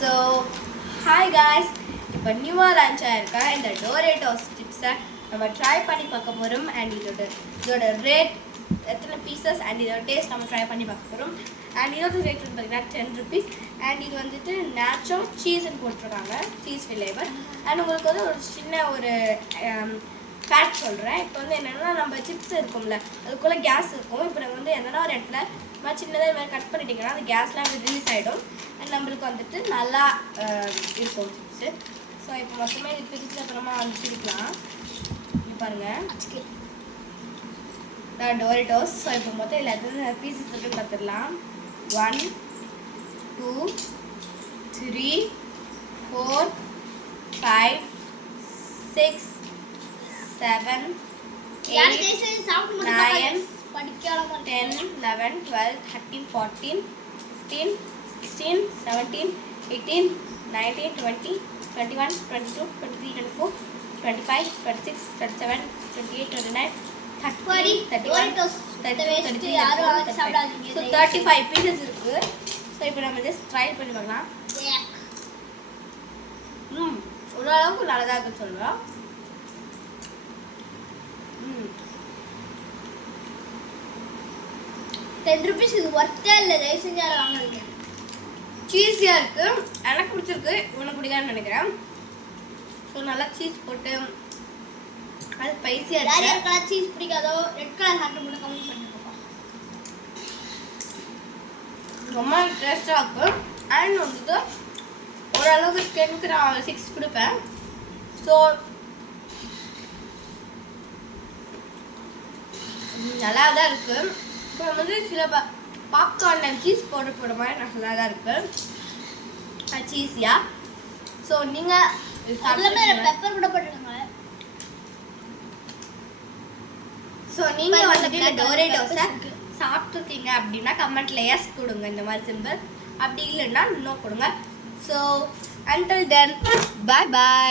So hi guys, இப்போ நியூவாக launch ஆகிருக்கா இந்த டோரேட்டோஸ் சிப்ஸை நம்ம ட்ரை பண்ணி பார்க்க போகிறோம். அண்ட் இதோட ரேட் எத்தனை பீசஸ் அண்ட் இதோட டேஸ்ட் நம்ம ட்ரை பண்ணி பார்க்க போகிறோம். அண்ட் இதோட ரேட் வந்து பார்த்தீங்கன்னா 10 rupees. அண்ட் இது வந்துட்டு நேச்சோ சீஸ்ன்னு போட்டிருக்காங்க, சீஸ் ஃப்ளேவர். அண்ட் உங்களுக்கு வந்து ஒரு சின்ன ஒரு ஃபேட் சொல்கிறேன். இப்போ வந்து என்னென்னா நம்ம சிப்ஸ் இருக்கும்ல, அதுக்குள்ளே கேஸ் இருக்கும். இப்போ நம்ம வந்து எதனா ஒரு இடத்துல சின்னதாக இது மாதிரி கட் பண்ணிட்டீங்கன்னா அந்த கேஸ்லாம் ரிலீஸ் ஆகிடும். அண்ட் நம்மளுக்கு வந்துட்டு நல்லா இருக்கும் சிப்ஸு. ஸோ இப்போ மொத்தமாக இது பிரித்து அப்புறமா வந்து பிரிக்கலாம். இது பாருங்கள், டோரிட்டோஸ். ஸோ இப்போ மொத்தம் எல்லாத்தையும் பீசஸ் இருக்குன்னு பார்த்துடலாம். 1 2 3 4 5 6 7 8 9 10 11 12 13 14 15 16 17 18 19 20 21 22 23 24 25 26 27 28 29 30 31 32 33 so 35 pieces இருக்கு. ஸோ இப்போ நம்ம ஜஸ்ட் ட்ரை பண்ணி பார்க்கலாம். ஓரளவுக்கு நல்லதாக இருக்குன்னு சொல்லுவோம். ₹10 இது ஒர்த்தே இல்லை, தயவு செஞ்சு அதை வாங்குறீங்க. சீஸியாக இருக்குது, எனக்கு பிடிச்சிருக்கு, உனக்கு பிடிக்காதுன்னு நினைக்கிறேன். ஸோ நல்லா சீஸ் போட்டு அது ஸ்பைஸியாக யார் இருக்கு. யாருக்கெல்லாம் சீஸ் பிடிக்காதோ ரெட் கலர் ஹார்ட் மட்டும் கமெண்ட் பண்ணிருக்கோம். ரொம்ப டேஸ்ட்டாக இருக்கும். அண்ட் வந்துட்டு ஓரளவுக்கு 10க்கு நான் 6 கொடுப்பேன். ஸோ நல்லா தான் இருக்குது. இப்போ வந்து சில பாப்கார்ன் சீஸ் பவுடர் போடுற மாதிரி நல்லா தான் இருக்குது, சீஸியாக. ஸோ நீங்கள் பெப்பர் கூட போட்டுருங்க. ஸோ நீங்கள் வந்துட்டு இந்த டோரேட்டோஸை சாப்பிட்டுருக்கீங்க அப்படின்னா கமெண்ட்டில் எஸ் கொடுங்க, இந்த மாதிரி சிம்பிள். அப்படி இல்லைன்னா நோ கொடுங்க. So until then, bye bye.